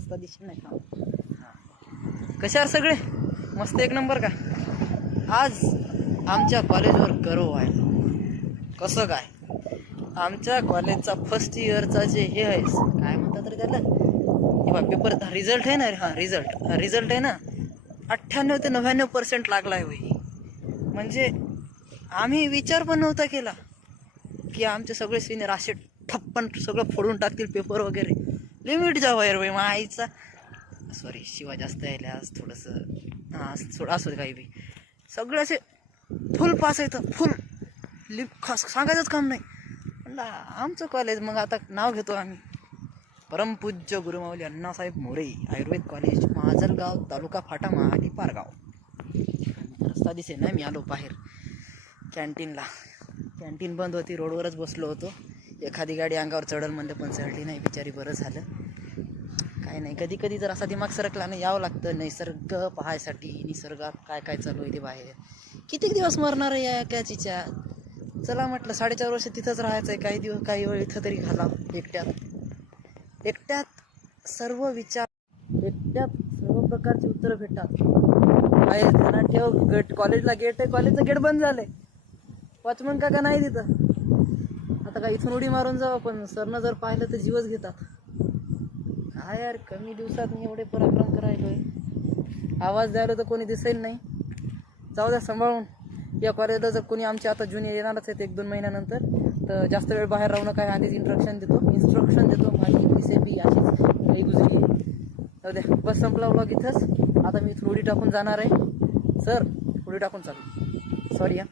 रस्ता दिसत नाही का? कशावर सगळे मस्त एक नंबर का? आज आमच्या कॉलेजवर गर्व आहे. कसं काय? आमच्या कॉलेजचा फर्स्ट इयरचा जे हे आहे काय म्हणतात रे त्याला, किंवा पेपर रिझल्ट आहे ना, हां रिझल्ट आहे ना, 98 ते 99% लागला आहे वही. म्हणजे आम्ही विचार पण नव्हता केला की आमचे सगळे सिनियर असे ठप्पन सगळं फोडून टाकतील पेपर वगैरे. लिमिट जावं यार बाई माईचा. सॉरी शिवा जास्त यायला आज थोडंसं. हां थोडं असू दे काही बी. सगळे असे फुल पास येतं, फुल खास सांगायचंच काम नाही. म्हणलं आमचं कॉलेज. मग आता नाव घेतो आम्ही, परमपूज्य गुरुमाऊली अण्णासाहेब मोरे आयुर्वेद कॉलेज, माजलगाव, तालुका फाटा, महाडी, पारगाव. रस्ता दिसे ना, मी आलो बाहेर कॅन्टीनला. कॅन्टीन बंद होती, रोडवरच बसलो होतो. एखादी गाडी अंगावर चढल म्हणलं पण चढली नाही बिचारी, बरं झालं. काय नाही, कधी कधी जर असा दिमाग सरकला ना, यावं लागतं निसर्ग पाहायसाठी. निसर्गात काय काय चालू आहे ते बाहेर. किती दिवस मरणार आहे या कॅचीच्या. चला म्हटलं 4.5 वर्ष तिथंच राहायचं आहे, काही दिवस काही वेळ इथं तरी घाला. एकट्यात सर्व विचार, एकट्यात सर्व प्रकारची उत्तरं भेटतात. बाहेर ध्यानात ठेव, कॉलेजला गेट आहे, कॉलेजचं गेट बंद झालंय, वॉचमन काका नाही तिथं. आता काय इथून उडी मारून जावं, पण सरनं जर पाहिलं तर जीवच घेतात. हा यार, कमी दिवसात मी एवढे पराक्रम करायलोय. आवाज द्यायला तर कोणी दिसेल नाही. जाऊ द्या सांभाळून. या कॉलेजला जर कोणी आमचे आता ज्युनियर येणारच आहेत 1-2 महिन्यानंतर, तर जास्त वेळ बाहेर राहू नका. आधीच इन्स्ट्रक्शन देतो. माझी PCB अशीच काही गुजरी. जाऊ द्या, बस संपला व्लॉग इथंच. आता मी इथून उडी टाकून जाणार आहे. सर उडी टाकून चालू. सॉरी हा.